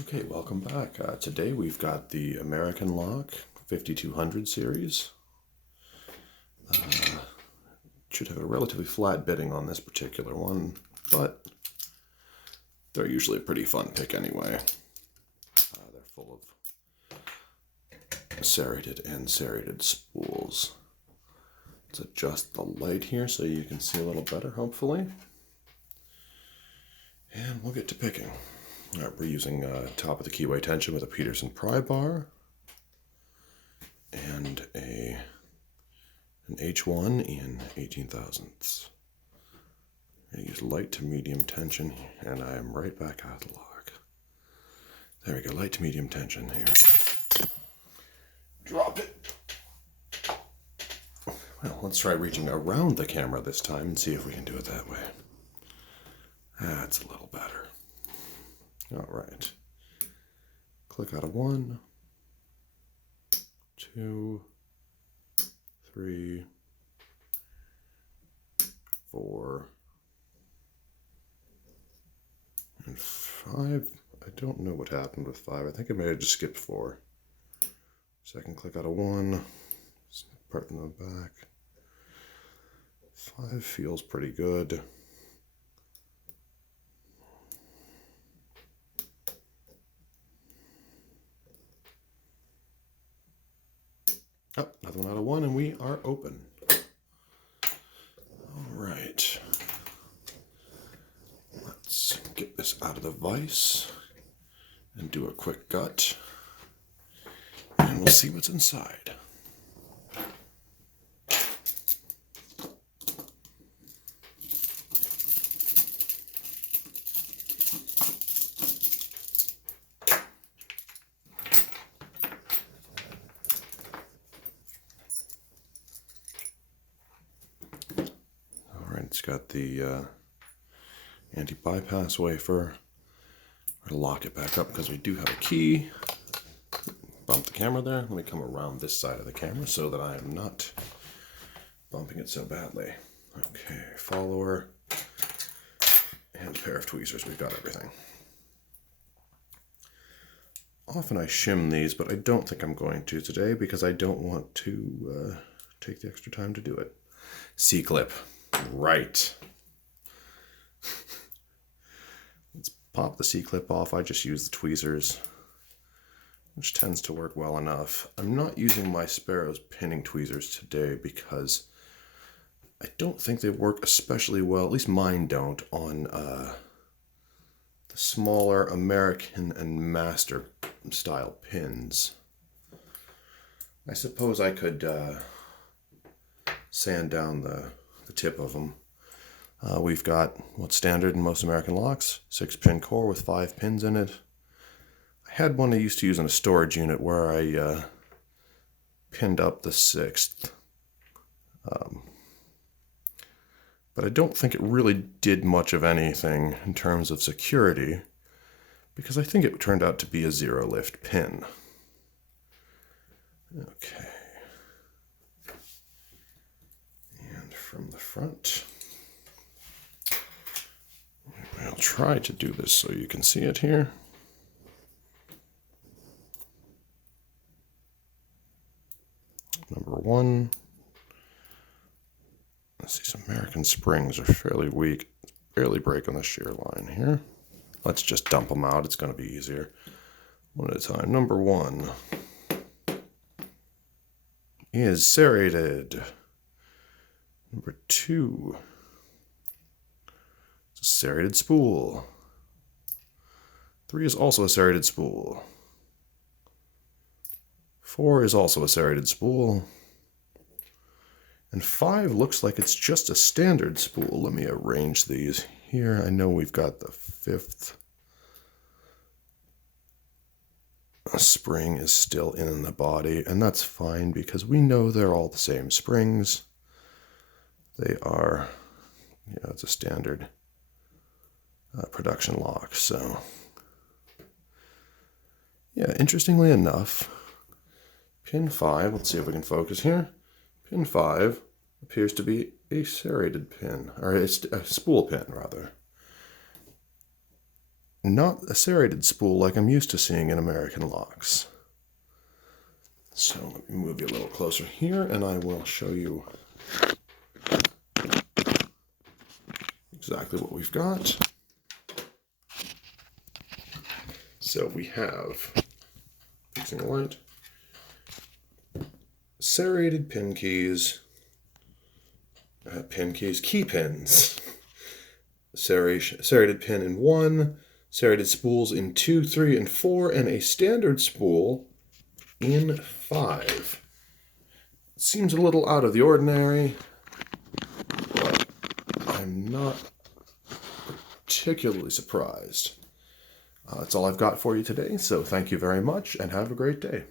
Okay, welcome back. Today we've got the American Lock 5200 series. Should have a relatively flat bitting on this particular one, but they're usually a pretty fun pick anyway. They're full of serrated and serrated spools. Let's adjust the light here so you can see a little better, hopefully. And we'll get to picking. All right, we're using top of the keyway tension with a Peterson pry bar and an H1 in 18 thousandths. I'm going to use light to medium tension, and I am right back out of the lock. There we go, light to medium tension here. Drop it. Well, let's try reaching around the camera this time and see if we can do it that way. That's a little better. All right. Click out of 1, 2, 3, 4, and 5. I don't know what happened with 5. I think I may have just skipped 4. Second click out of 1. Part in the back. 5 feels pretty good. Oh, another one out of 1, and we are open. All right. Let's get this out of the vise and do a quick gut, and we'll see what's inside. It's got the anti-bypass wafer. We're going to lock it back up because we do have a key. Bump the camera there. Let me come around this side of the camera so that I am not bumping it so badly. Okay, follower and a pair of tweezers. We've got everything. Often I shim these, but I don't think I'm going to today because I don't want to take the extra time to do it. C-clip. Right. Let's pop the C-clip off. I just use the tweezers, which tends to work well enough. I'm not using my Sparrow's pinning tweezers today because I don't think they work especially well, at least mine don't, on the smaller American and Master style pins. I suppose I could sand down the tip of them. We've got what's standard in most American locks, 6-pin core with 5 pins in it. I had one I used to use in a storage unit where I pinned up the 6th. But I don't think it really did much of anything in terms of security because I think it turned out to be a zero lift pin. Okay. From the front. I'll try to do this so you can see it here. Number 1. Let's see, some American springs are fairly weak. Barely break on the shear line here. Let's just dump them out. It's going to be easier. One at a time. Number 1 is serrated. Number 2, it's a serrated spool. 3 is also a serrated spool. 4 is also a serrated spool. And 5 looks like it's just a standard spool. Let me arrange these here. I know we've got the 5th spring is still in the body, and that's fine because we know they're all the same springs. They are, it's a standard production lock. So, yeah, interestingly enough, pin 5, let's see if we can focus here. Pin 5 appears to be a serrated pin, or a spool pin, rather. not a serrated spool like I'm used to seeing in American locks. So let me move you a little closer here, and I will show you exactly what we've got. So we have, fixing a light, serrated pin keys, key pins, serrated pin in 1, serrated spools in 2, 3, and 4, and a standard spool in 5. It seems a little out of the ordinary, but I'm not particularly surprised. That's all I've got for you today, so thank you very much and have a great day.